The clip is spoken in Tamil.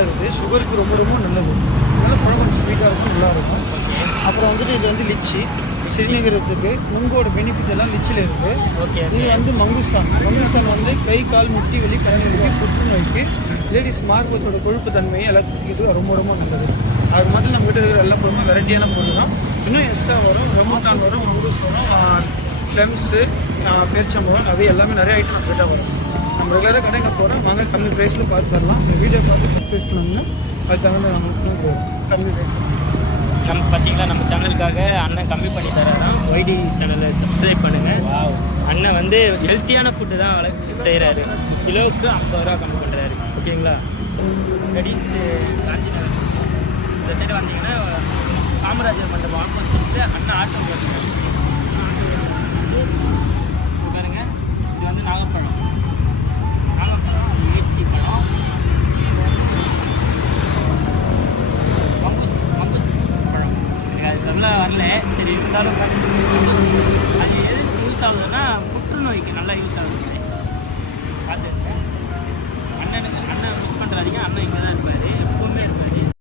நல்லது. சுகருக்கு ரொம்ப ரொம்ப நல்லது. அதனால பழம் கொஞ்சம் ஸ்வீட்டாக இருக்கும் நல்லா இருக்கும். அப்புறம் வந்துட்டு இது வந்து லிச்சி. சிறுநீரகத்துக்கு உங்களோட பெனிஃபிட் எல்லாம் லிச்சியில் இருக்குது ஓகே இது வந்து மங்குஸ்தான். மங்குஸ்தான் வந்து கை கால் முட்டி வெளி கண்ணுக்கு புற்றுநோய்க்கு லேடிஸ் மார்பத்தோட கொழுப்பு தன்மையை எல்லாத்துக்கும் இது ரொம்ப ரொம்ப நல்லது. அது மாதிரி நம்ம வீட்டில் இருக்கிற எல்லா பொருளும் வெரைட்டியான பொருள் தான். இன்னும் எக்ஸ்ட்ரா வரும். ரெமோட்டான் வரும் மங்குஸ் வரும் ஃப்ளெம்ஸு பேச்சம்பழம் அது எல்லாமே நிறைய ஐட்டம் நம்ம கிட்ட வரும். நம்ம ரெகுலராக கடைங்க போகிறோம் வாங்க கம்மி ப்ரைஸில் பார்த்து தரலாம். இந்த வீடியோ பார்த்து சப்ஸ்கிரைப் பண்ணணும்னா அது தகுந்த நமக்கு கம்மி ப்ரைஸ் நம்ம பார்த்தீங்களா நம்ம சேனலுக்காக அண்ணன் கம்மி பண்ணி தராராம் ஒய்டி சேனலை சப்ஸ்கிரைப் பண்ணுங்கள் அண்ணன் வந்து ஹெல்த்தியான ஃபுட்டு தான் செய்கிறாரு கிலோவுக்கு ஐம்பது ரூபா கம்மி பண்ணுறாரு ஓகேங்களா? ரெடிஸ் காஞ்சி நகர். இந்த சைடு வந்தீங்கன்னா காமராஜர் மண்டபம் ஆப்போசிட்டு அண்ணன் ஆட்டோ போட்டுருக்காரு. நல்லா வரல. சரி இருந்தாலும் அது எதுக்கு யூஸ் ஆகுதுன்னா புற்றுநோய்க்கு நல்லா யூஸ் ஆகுது. guys. பார்த்துருக்கேன் அண்ணனுக்கு அண்ணன் மிஸ் பண்ணுறாதீங்க அண்ணன் இங்கே தான் இருப்பார்.